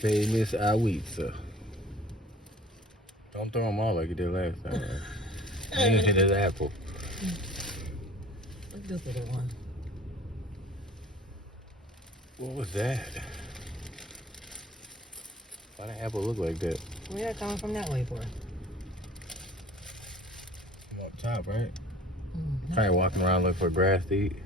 Famous Awitsa. Don't throw them all like you did last time. Man. I ain't hit his apple. Look at this little one. What was that? Why did apple look like that? Where that coming from that way for? From up top, right? Probably walking around looking for grass to eat.